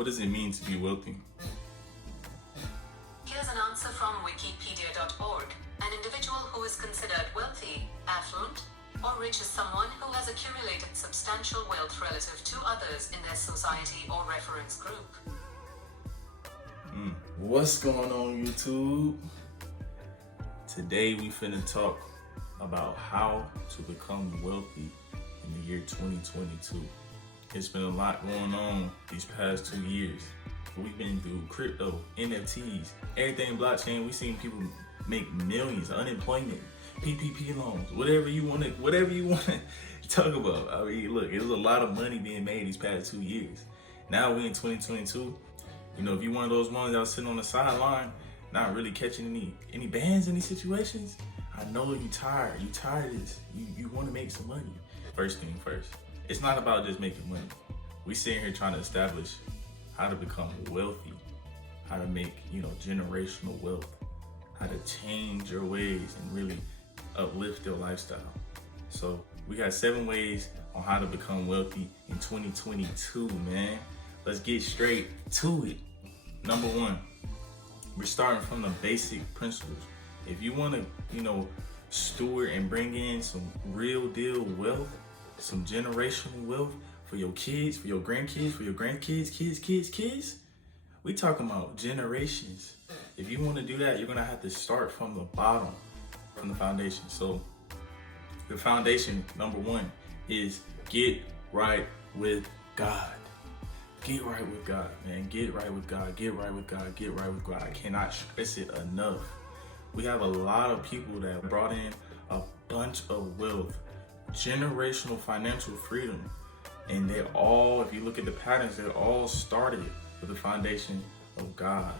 What does it mean to be wealthy? Here's an answer from wikipedia.org. An individual who is considered wealthy, affluent, or rich is someone who has accumulated substantial wealth relative to others in their society or reference group. What's going on, YouTube? Today we finna talk about how to become wealthy in the year 2022. It's been a lot going on these past 2 years. We've been through crypto, NFTs, everything blockchain. We've seen people make millions, unemployment, PPP loans, whatever you want to talk about. I mean, look, there's a lot of money being made these past 2 years. Now we in 2022. You know, if you're one of those ones that was sitting on the sideline, not really catching any bands in these situations, I know you tired. You tired of this. You want to make some money. First thing first, it's not about just making money. We sitting here trying to establish how to become wealthy, how to make, generational wealth, how to change your ways and really uplift your lifestyle. So we got 7 ways on how to become wealthy in 2022, man. Let's get straight to it. Number 1, we're starting from the basic principles. If you want to, steward and bring in some real deal wealth, some generational wealth for your kids, for your grandkids, for your grandkids, kids, we talking about generations. If you want to do that, you're going to have to start from the bottom, from the foundation. So the foundation, number 1, is get right with God. Get right with God, man. Get right with God. Get right with God. Get right with God. I cannot stress it enough. We have a lot of people that brought in a bunch of wealth, generational financial freedom. And they all, if you look at the patterns, they all started with the foundation of God.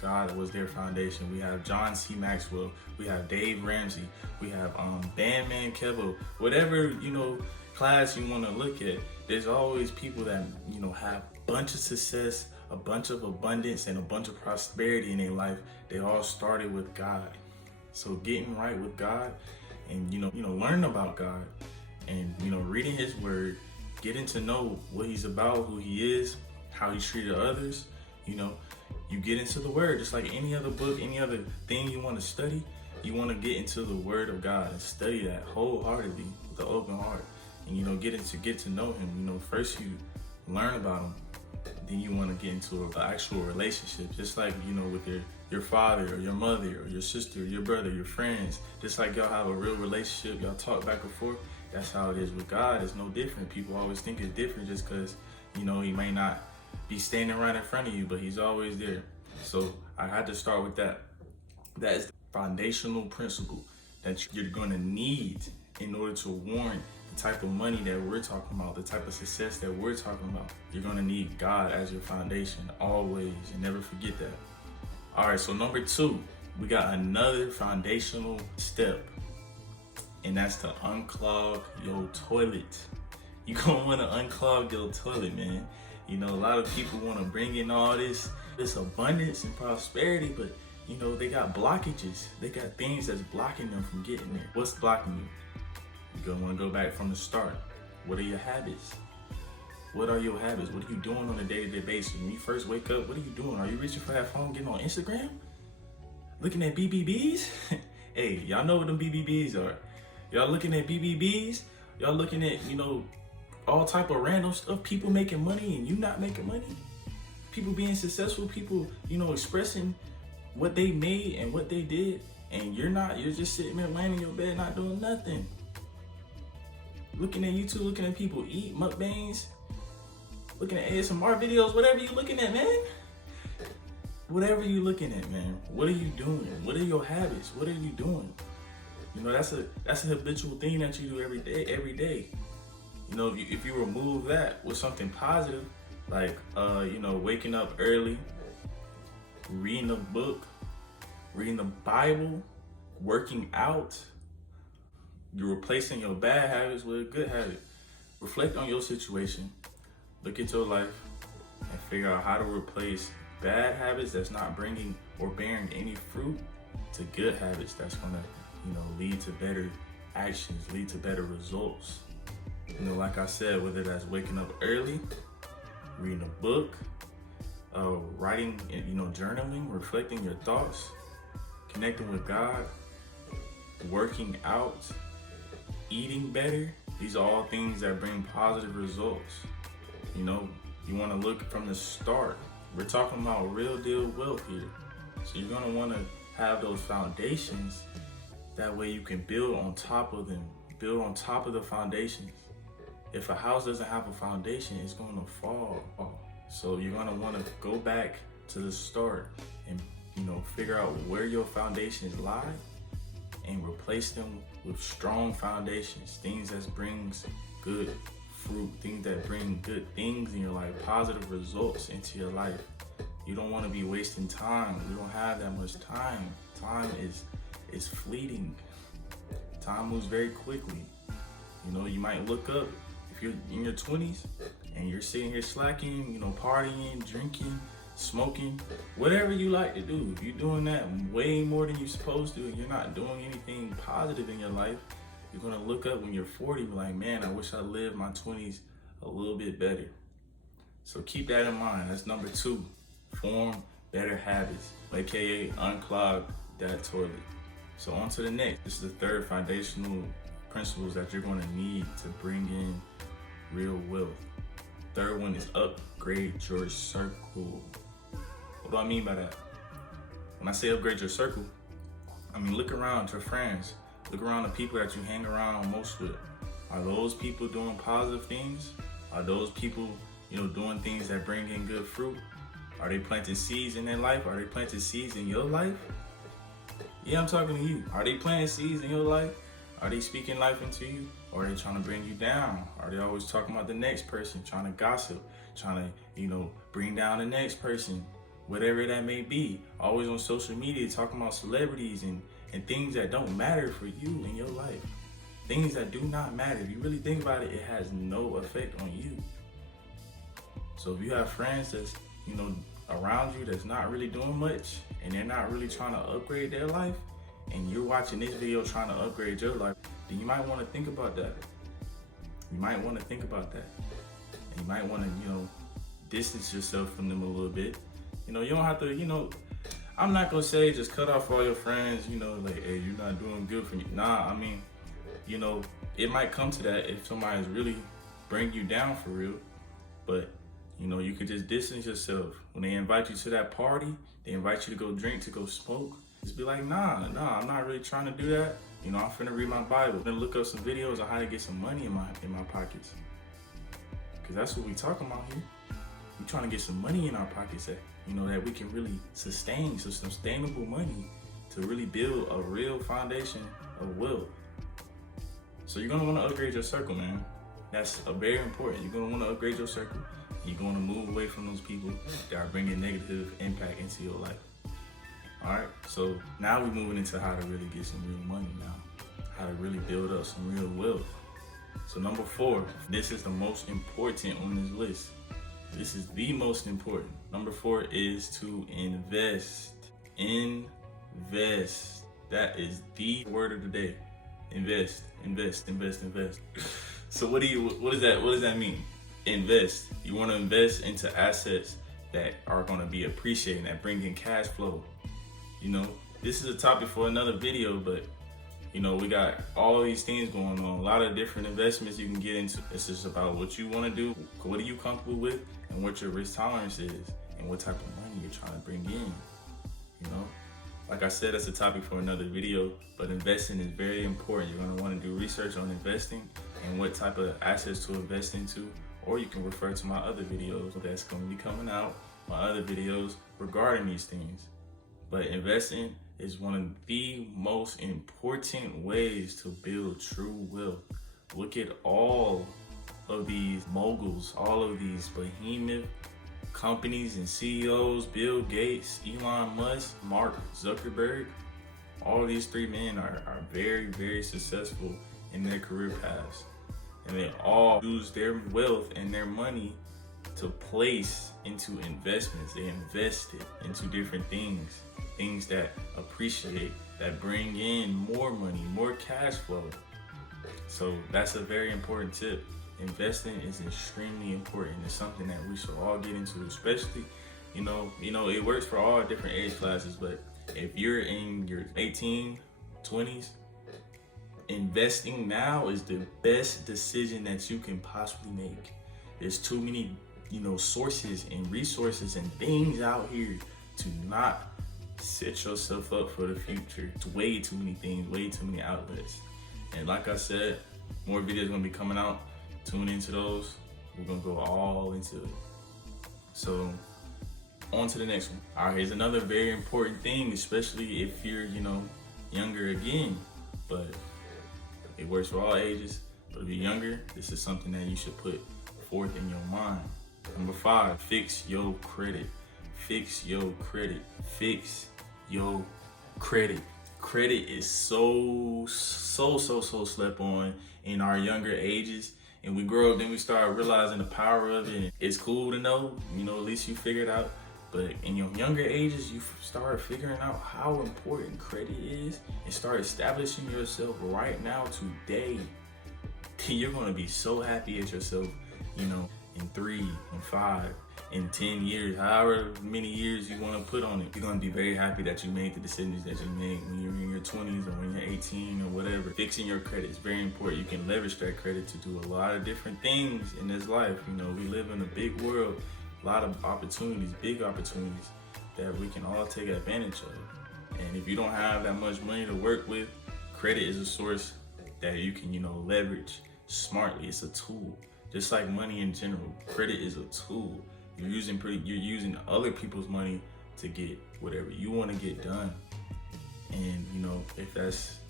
God was their foundation. We have John C. Maxwell. We have Dave Ramsey. We have Bandman Kevo. Whatever, class you want to look at, there's always people that, have a bunch of success, a bunch of abundance, and a bunch of prosperity in their life. They all started with God. So getting right with God and, learning about God and, reading his word, getting to know what he's about, who he is, how he treated others, you get into the word, just like any other book, any other thing you want to study, you want to get into the word of God and study that wholeheartedly with an open heart. And, get to know him. First you learn about him, then you want to get into an actual relationship, just like, with your father or your mother or your sister, or your brother, your friends, just like y'all have a real relationship, y'all talk back and forth. That's how it is with God. It's no different. People always think it's different just because, he may not be standing right in front of you, but he's always there. So I had to start with that. That is the foundational principle that you're going to need in order to warrant the type of money that we're talking about, the type of success that we're talking about. You're going to need God as your foundation always, and never forget that. All right, so number 2, we got another foundational step, and that's to unclog your toilet. You're going to want to unclog your toilet, man. A lot of people want to bring in all this abundance and prosperity, but, they got blockages. They got things that's blocking them from getting there. What's blocking you? You're gonna want to go back from the start. What are your habits? What are your habits? What are you doing on a day-to-day basis? When you first wake up, what are you doing? Are you reaching for that phone, getting on Instagram? Looking at BBBs? Hey, y'all know what them BBBs are. Y'all looking at BBBs? Y'all looking at, all type of random stuff, people making money and you not making money? People being successful, people, expressing what they made and what they did, and you're just sitting there laying in your bed not doing nothing. Looking at YouTube, looking at people eat mukbangs, looking at ASMR videos, whatever you looking at, man. Whatever you looking at, man. What are you doing? What are your habits? What are you doing? That's a habitual thing that you do every day. If you remove that with something positive, like waking up early, reading a book, reading the Bible, working out, you're replacing your bad habits with a good habit. Reflect on your situation, look at your life, and figure out how to replace bad habits that's not bringing or bearing any fruit to good habits that's gonna, lead to better actions, lead to better results. Like I said, whether that's waking up early, reading a book, writing, journaling, reflecting your thoughts, connecting with God, working out, eating better. These are all things that bring positive results. You want to look from the start. We're talking about real deal wealth here. So you're going to want to have those foundations. That way you can build on top of them, build on top of the foundations. If a house doesn't have a foundation, it's going to fall. So you're going to want to go back to the start and, figure out where your foundations lie and replace them with strong foundations, things that brings good fruit, things that bring good things in your life, positive results into your life. You don't want to be wasting time. We don't have that much time. Time is fleeting. Time moves very quickly. You might look up if you're in your 20s and you're sitting here slacking, partying, drinking, smoking, whatever you like to do. If you're doing that way more than you're supposed to and you're not doing anything positive in your life, you're gonna look up when you're 40 and be like, man, I wish I lived my 20s a little bit better. So keep that in mind. That's number 2. Form better habits, aka unclog that toilet. So on to the next. This is the third foundational principles that you're gonna need to bring in real wealth. Third one is upgrade your circle. What do I mean by that? When I say upgrade your circle, I mean look around your friends. Look around the people that you hang around most with. Are those people doing positive things? Are those people, doing things that bring in good fruit? Are they planting seeds in their life? Are they planting seeds in your life? Yeah, I'm talking to you. Are they planting seeds in your life? Are they speaking life into you? Or are they trying to bring you down? Are they always talking about the next person, trying to gossip, trying to, bring down the next person? Whatever that may be. Always on social media talking about celebrities and things that don't matter for you in your life. Things that do not matter. If you really think about it, it has no effect on you. So if you have friends that's, around you that's not really doing much and they're not really trying to upgrade their life, and you're watching this video trying to upgrade your life, then you might want to think about that. You might want to think about that. And you might want to, distance yourself from them a little bit. You don't have to, I'm not going to say just cut off all your friends, like, hey, you're not doing good for me. Nah, I mean, it might come to that if somebody's really bring you down for real. But, you could just distance yourself. When they invite you to that party, they invite you to go drink, to go smoke. Just be like, nah, I'm not really trying to do that. I'm finna read my Bible. I'm gonna look up some videos on how to get some money in my pockets. Cause that's what we talking about here. We trying to get some money in our pockets that, that we can really sustain, some sustainable money to really build a real foundation of wealth. So you're gonna wanna upgrade your circle, man. That's very important. You're gonna wanna upgrade your circle. You're gonna move away from those people that are bringing negative impact into your life. All right, so now we're moving into how to really get some real money now, how to really build up some real wealth. So number 4, this is the most important on this list. This is the most important. Number 4 is to invest. Invest. That is the word of the day. Invest. So what does that mean? Invest. You want to invest into assets that are going to be appreciating, that bring in cash flow. This is a topic for another video, but we got all these things going on, a lot of different investments you can get into. It's just about what you want to do, what are you comfortable with, and what your risk tolerance is, and what type of money you're trying to bring in. Like I said, that's a topic for another video, but investing is very important. You're going to want to do research on investing and what type of assets to invest into, or you can refer to my other videos that's going to be coming out, my other videos regarding these things. But investing is one of the most important ways to build true wealth. Look at all of these moguls, all of these behemoth companies and CEOs, Bill Gates, Elon Musk, Mark Zuckerberg. All of these 3 men are very, very successful in their career paths. And they all use their wealth and their money to place into investments. They invest it into different things that appreciate, that bring in more money, more cash flow. So that's a very important tip. Investing is extremely important. It's something that we should all get into, especially It works for all different age classes, but if you're in your 18, 20s, investing now is the best decision that you can possibly make. There's too many, sources and resources and things out here to not set yourself up for the future. It's way too many things, way too many outlets. And like I said, more videos gonna be coming out. Tune into those. We're gonna go all into it. So on to the next one. All right, here's another very important thing, especially if you're, younger again, but it works for all ages. But if you're younger, this is something that you should put forth in your mind. Number 5, fix your credit. Fix your credit. Fix your credit. Credit is so slept on in our younger ages. And we grow up, then we start realizing the power of it. And it's cool to know, at least you figured out. But in your younger ages, you start figuring out how important credit is and start establishing yourself right now, today. You're gonna be so happy at yourself, in 3, in 5, in 10 years, however many years you wanna put on it. You're gonna be very happy that you made the decisions that you made when you're in your 20s or when you're 18 or whatever. Fixing your credit is very important. You can leverage that credit to do a lot of different things in this life. We live in a big world. A lot of opportunities, big opportunities that we can all take advantage of. And if you don't have that much money to work with, credit is a source that you can, leverage smartly. It's a tool. Just like money in general, credit is a tool. You're using other people's money to get whatever you want to get done. And if that's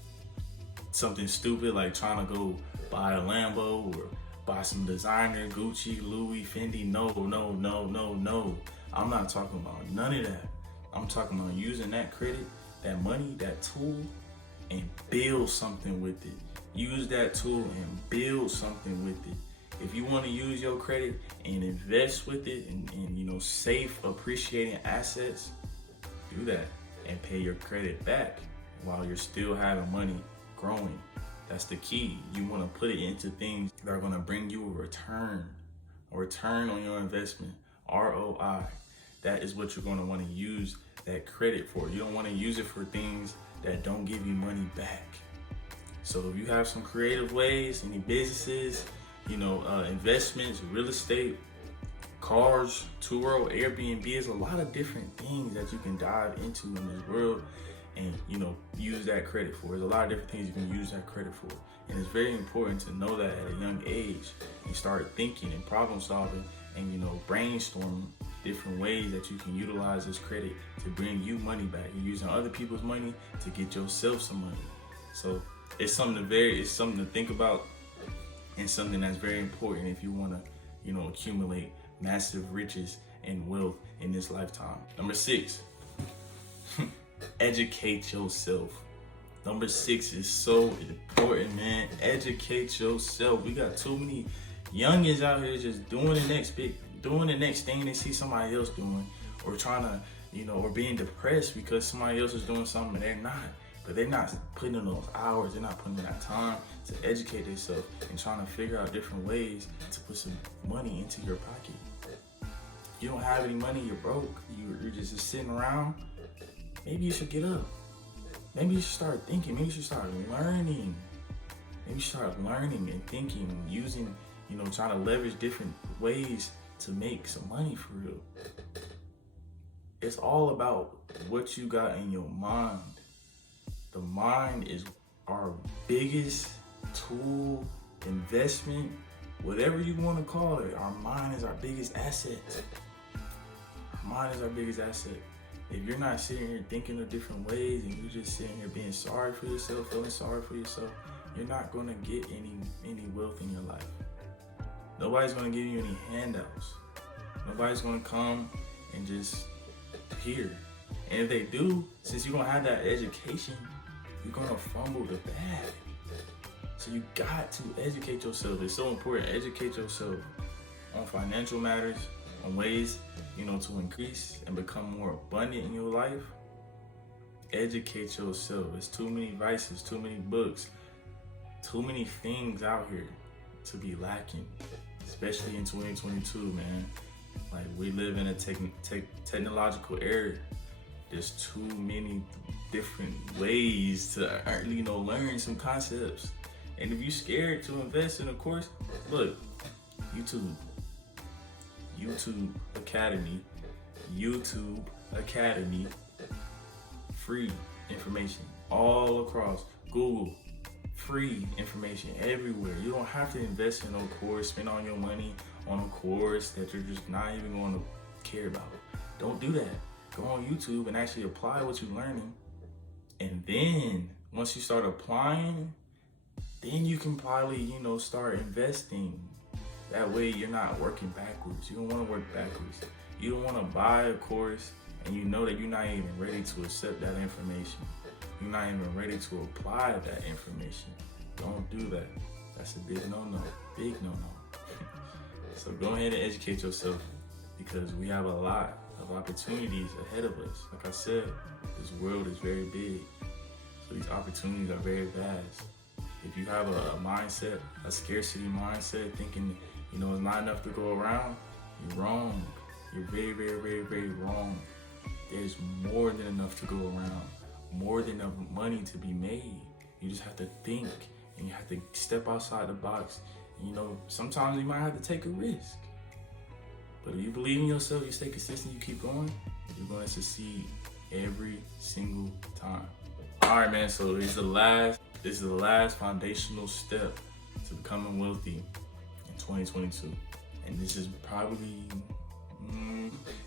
something stupid like trying to go buy a Lambo or buy some designer, Gucci, Louis, Fendi. No. I'm not talking about none of that. I'm talking about using that credit, that money, that tool, and build something with it. Use that tool and build something with it. If you want to use your credit and invest with it and safe, appreciating assets, do that and pay your credit back while you're still having money growing. That's the key. You want to put it into things that are going to bring you a return on your investment, ROI. That is what you're going to want to use that credit for. You don't want to use it for things that don't give you money back. So if you have some creative ways, any businesses, investments, real estate, cars, Turo, Airbnb, there's a lot of different things that you can dive into in this world and use that credit for. There's a lot of different things you can use that credit for. And it's very important to know that at a young age and start thinking and problem solving and brainstorming different ways that you can utilize this credit to bring you money back. You're using other people's money to get yourself some money. So it's something to think about and something that's very important if you want to accumulate massive riches and wealth in this lifetime. Number 6. Educate yourself. Number 6 is so important, man. Educate yourself. We got too many youngins out here just doing the next thing they see somebody else doing, or trying to, or being depressed because somebody else is doing something and they're not. But they're not putting in those hours. They're not putting in that time to educate themselves and trying to figure out different ways to put some money into your pocket. You don't have any money. You're broke. You're just sitting around. Maybe you should get up. Maybe you should start thinking. Maybe you should start learning. Maybe you should start learning and thinking, using, trying to leverage different ways to make some money for real. It's all about what you got in your mind. The mind is our biggest tool, investment, whatever you want to call it. Our mind is our biggest asset. Our mind is our biggest asset. If you're not sitting here thinking of different ways and you're just sitting here being sorry for yourself, feeling sorry for yourself, you're not going to get any wealth in your life. Nobody's going to give you any handouts. Nobody's going to come and just appear. And if they do, since you don't have that education, you're going to fumble the bag. So you got to educate yourself. It's so important. Educate yourself on financial matters, on ways, to increase and become more abundant in your life. Educate yourself. There's too many vices, too many books, too many things out here to be lacking, especially in 2022, man. Like We live in a technological era. There's too many different ways to learn some concepts. And if you're scared to invest in a course, look, YouTube Academy, free information all across. Google, free information everywhere. You don't have to invest in a course, spend all your money on a course that you're just not even going to care about. Don't do that. Go on YouTube and actually apply what you're learning. And then once you start applying, then you can probably, start investing. That way you're not working backwards. You don't want to work backwards. You don't want to buy a course and you know that you're not even ready to accept that information. You're not even ready to apply that information. Don't do that. That's a big no-no. Big no-no. So go ahead and educate yourself, because we have a lot of opportunities ahead of us. Like I said, this world is very big. So these opportunities are very vast. If you have a mindset, a scarcity mindset, thinking, it's not enough to go around, you're wrong. You're very, very, very, very wrong. There's more than enough to go around, more than enough money to be made. You just have to think, and you have to step outside the box. Sometimes you might have to take a risk. But if you believe in yourself, you stay consistent, you keep going, you're going to succeed every single time. All right, man, so this is the last foundational step to becoming wealthy in 2022. And this is probably,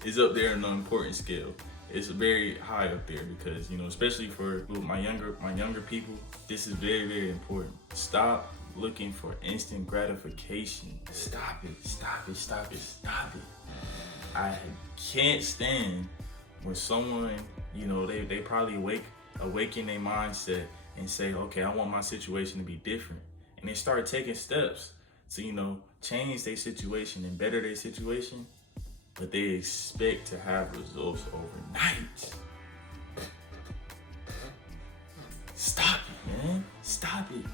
is up there on the important scale. It's very high up there because, especially for my younger people, this is very, very important. Stop looking for instant gratification. Stop it. I can't stand when someone, they probably awaken their mindset and say, okay, I want my situation to be different. And they start taking steps to, change their situation and better their situation, but they expect to have results overnight. Stop it, man. Stop it.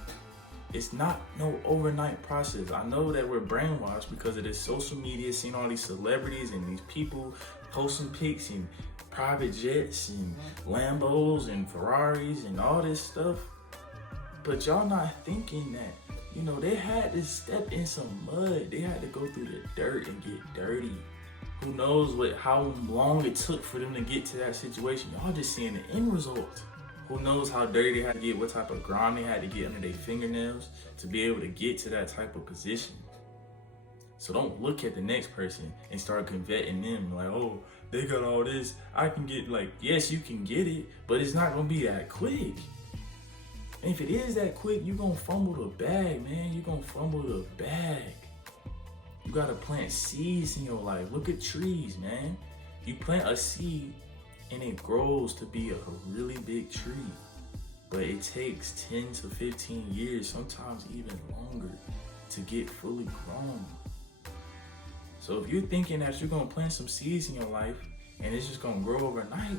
It's not no overnight process. I know that we're brainwashed because of this social media, seeing all these celebrities and these people posting pics and private jets and Lambos and Ferraris and all this stuff. But y'all not thinking that, they had to step in some mud. They had to go through the dirt and get dirty. Who knows how long it took for them to get to that situation. Y'all just seeing the end result. Who knows how dirty they had to get, what type of grime they had to get under their fingernails to be able to get to that type of position. So don't look at the next person and start converting them like, oh, they got all this. I can get yes, you can get it, but it's not gonna be that quick. And if it is that quick, you're gonna fumble the bag, man. You're gonna fumble the bag. You gotta plant seeds in your life. Look at trees, man. You plant a seed and it grows to be a really big tree. But it takes 10 to 15 years, sometimes even longer, to get fully grown. So if you're thinking that you're gonna plant some seeds in your life and it's just gonna grow overnight,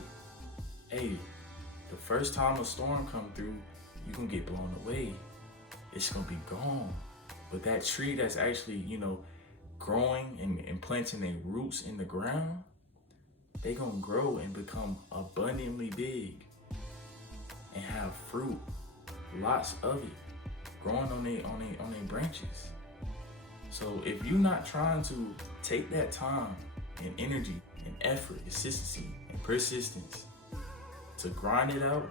hey, the first time a storm come through, you're gonna get blown away. It's gonna be gone. But that tree that's actually, growing and planting their roots in the ground, they gonna grow and become abundantly big and have fruit, lots of it, growing on their branches. So if you're not trying to take that time and energy and effort, consistency and persistence to grind it out,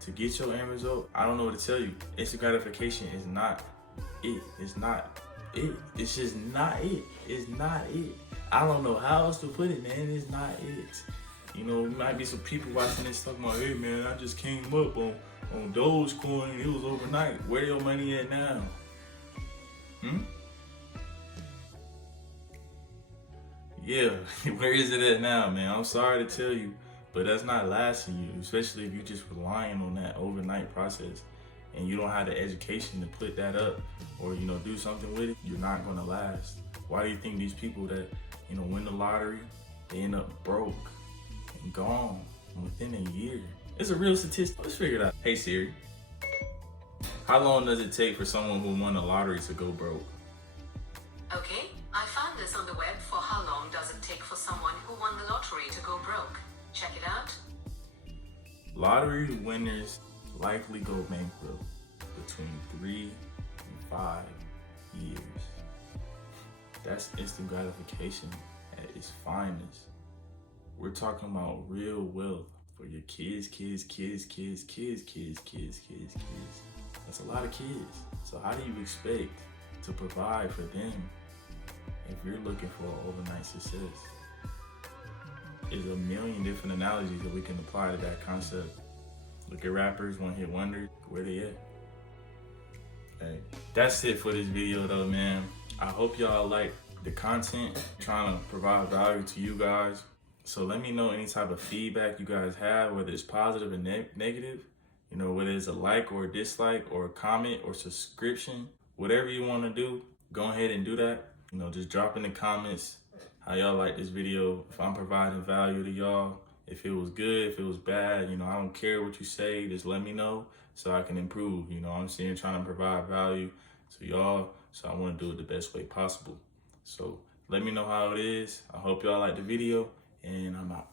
to get your end result, I don't know what to tell you. Instant gratification is not it. It's not it. It's just not it. It's not it. I don't know how else to put it, man. It's not it. Might be some people watching this talking about, hey man, I just came up on Dogecoin and it was overnight. Where your money at now? Yeah, where is it at now, man? I'm sorry to tell you, but that's not lasting you, especially if you're just relying on that overnight process and you don't have the education to put that up or, do something with it. You're not gonna last. Why do you think these people that, win the lottery, they end up broke and gone within a year? It's a real statistic. Let's figure it out. Hey Siri, how long does it take for someone who won the lottery to go broke? Okay, I found this on the web for how long does it take for go broke. Check it out. Lottery winners likely go bankrupt between 3 and 5 years. That's instant gratification at its finest. We're talking about real wealth for your kids. That's a lot of kids. So how do you expect to provide for them if you're looking for an overnight success? There's a million different analogies that we can apply to that concept. Look at rappers, one-hit wonders, where they at? Hey, that's it for this video though, man. I hope y'all like the content, trying to provide value to you guys. So let me know any type of feedback you guys have, whether it's positive or negative. You know, whether it's a like or a dislike or a comment or subscription, whatever you want to do, go ahead and do that. You know, just drop in the comments how y'all like this video, if I'm providing value to y'all, if it was good, if it was bad. You know, I don't care what you say, just let me know so I can improve. You know, I'm sitting here trying to provide value to y'all, so I want to do it the best way possible. So let me know how it is. I hope y'all like the video, and I'm out.